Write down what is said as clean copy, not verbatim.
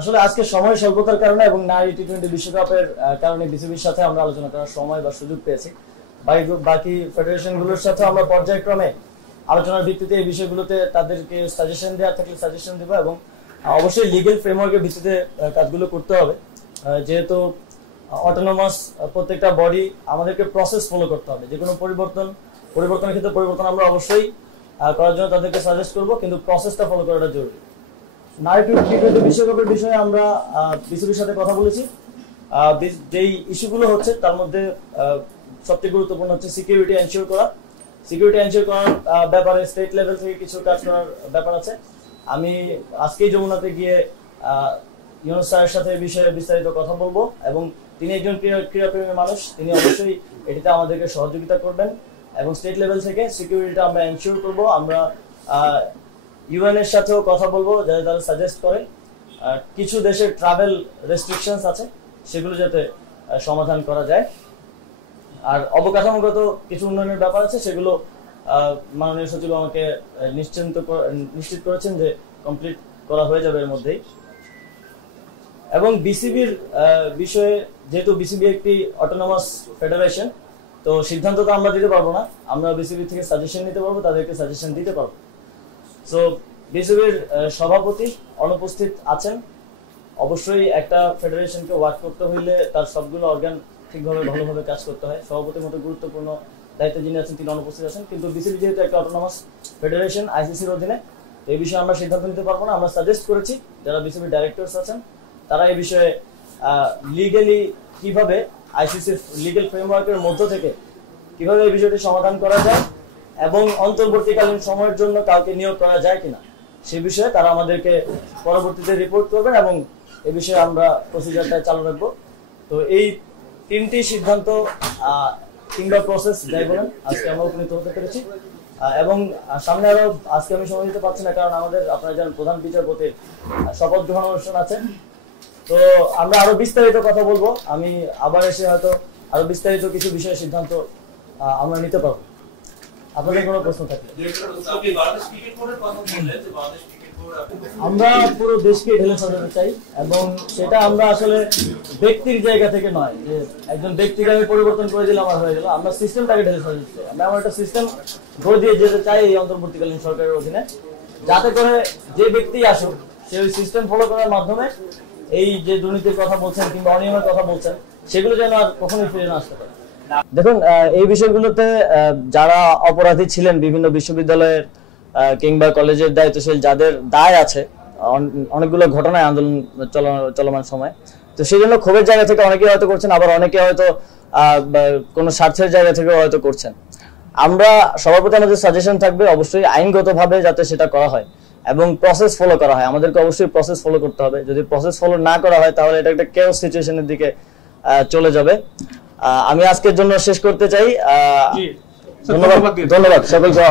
আসলে আজকে সময় স্বল্পতার কারণে এবং নারী টি-20 বিশ্বকাপের কারণে বিসিবির সাথে আমরা আলোচনা করার সময় বা সুযোগ পেয়েছি। বাকি ফেডারেশনগুলোর সাথে আমরা পর্যায়ক্রমে আলোচনার ভিত্তিতে এই বিষয়গুলোতে তাদেরকে সাজেশন দেওয়া থাকলে সাজেশন দেব এবং অবশ্যই লিগ্যাল ফ্রেমওয়ার্কের ভিত্তিতে কাজগুলো করতে হবে। যেহেতু অটোনোমাস প্রত্যেকটা বডি আমাদেরকে প্রসেস ফলো করতে হবে। যে কোনো পরিবর্তনের ক্ষেত্রে পরিবর্তন আমরা অবশ্যই করার জন্য তাদেরকে সাজেস্ট করব, কিন্তু প্রসেসটা ফলো করাটা জরুরি। নারী টি-20 বিশ্বকাপের বিষয়ে আমরা বিসিবির সাথে কথা বলেছি। যেই ইস্যুগুলো হচ্ছে তার মধ্যে সবচেয়ে গুরুত্বপূর্ণ হচ্ছে সিকিউরিটি এনশিওর করা। সিকিউরিটি এনশিওর করার ব্যাপারে স্টেট লেভেল থেকে কিছু কাজ করার ব্যাপার আছে। আমি আজকেই যমুনাতে গিয়ে ইউনুস স্যারের সাথে এই বিষয়ে বিস্তারিত কথা বলবো এবং তিনি একজন ক্রীড়াপ্রেমী মানুষ, তিনি অবশ্যই এটিতে আমাদেরকে সহযোগিতা করবেন এবং স্টেট লেভেল থেকে সিকিউরিটিটা আমরা এনশিওর করব। আমরা ইউএন এর সাথেও কথা বলবো যাতে তারা সাজেস্ট করে কিছু দেশের ট্রাভেল রেস্ট্রিকশনস আছে সেগুলো যাতে সমাধান করা যায়। আর অবকাঠামোগত কিছু উন্নয়নের ব্যাপার আছে, সেগুলো মাননীয় সচিব আমাকে নিশ্চিত করেছেন যে কমপ্লিট করা হয়ে যাবে এর মধ্যেই। এবং বিসিবির বিষয়ে, যেহেতু বিসিবি একটি অটোনোমাস ফেডারেশন, তো সিদ্ধান্ত তো আমরা দিতে পারবো না, আমরা বিসিবি থেকে সাজেশন নিতে পারবো, তাদেরকে সাজেশন দিতে পারবো। সো বিসিবির সভাপতি অনুপস্থিত আছেন। অবশ্যই একটা ফেডারেশনকে ওয়ার্ক করতে হইলে তার সবগুলো অর্গান ঠিকভাবে ভালোভাবে কাজ করতে হয়। সভাপতির মতো গুরুত্বপূর্ণ দায়িত্বে যিনি আছেন তিনি অনুপস্থিত আছেন, কিন্তু বিসিবি যেহেতু একটা অটোনোমাস ফেডারেশন আইসিসির অধীনে, এই বিষয়ে আমরা সিদ্ধান্ত নিতে পারবো না। আমরা সাজেস্ট করেছি যারা বিসিবি ডাইরেক্টরস আছেন তারা এই বিষয়ে লিগ্যালি কিভাবে আইসিসির লিগ্যাল ফ্রেমওয়ার্কের মধ্য থেকে কিভাবে এই বিষয়টি সমাধান করা যায় এবং অন্তর্বর্তীকালীন সময়ের জন্য কাউকে নিয়োগ করা যায় কিনা সে বিষয়ে তারা আমাদেরকে পরবর্তীতে রিপোর্ট করবেন এবং এই বিষয়ে আমরা প্রসিজারটা চালু রাখবো। তো এই তিনটি সিদ্ধান্ত কিংবা প্রসেস যাই বলেন আজকে আমরা উপনীত হতে পেরেছি এবং সামনে আরো আজকে আমি সময় দিতে পারছি না, কারণ আমাদের আপনারা জানেন প্রধান বিচারপতির শপথ গ্রহণ অনুষ্ঠান আছে। তো আমরা আরো বিস্তারিত কথা বলবো, আমি আবার এসে হয়তো আরো বিস্তারিত কিছু বিষয়ে সিদ্ধান্ত আমরা নিতে পারবো। আপনাদের কোনো প্রশ্ন থাকলে? আমরা পুরো দেশকে ঢেলে সাজাতে চাই এবং সেটা আমরা আসলে ব্যক্তির জায়গা থেকে নয় যে একজন ব্যক্তিকে আমি পরিবর্তন করে দিলে আমার হয়ে গেল। আমরা সিস্টেমটাকে ঢেলে সাজাতে চাই। আমরা এমন একটা সিস্টেম গড়ে দিয়ে যেতে চাই এই অন্তর্বর্তীকালীন সরকারের অধীনে, যাতে করে যে ব্যক্তি আসুক সে ওই সিস্টেম ফলো করার মাধ্যমে এই যে দুর্নীতির কথা বলছেন কিংবা অনিয়মের কথা বলছেন সেগুলো যেন আর কখনোই ফিরে না আসতে পারে। দেখুন, এই বিষয়গুলোতে যারা অপরাধী ছিলেন বিভিন্ন বিশ্ববিদ্যালয়ের কিংবা কলেজের দায়িত্বশীল যাদের দায় আছে অনেকগুলো ঘটনায় আন্দোলন চলমান সময়, তো সেই জন্য ক্ষোভের জায়গা থেকে অনেকে হয়তো করছেন, আবার অনেকে হয়তো কোনো স্বার্থের জায়গা থেকে হয়তো করছেন। আমরা সবার প্রতি আমাদের সাজেশন থাকবে অবশ্যই আইনগতভাবে যাতে সেটা করা হয় এবং প্রসেস ফলো করা হয়। আমাদেরকে অবশ্যই প্রসেস ফলো করতে হবে। যদি প্রসেস ফলো না করা হয় তাহলে এটা একটা কেওস সিচুয়েশনের দিকে চলে যাবে। আমি আজকের জন্য শেষ করতে চাই। ধন্যবাদ সকলকে।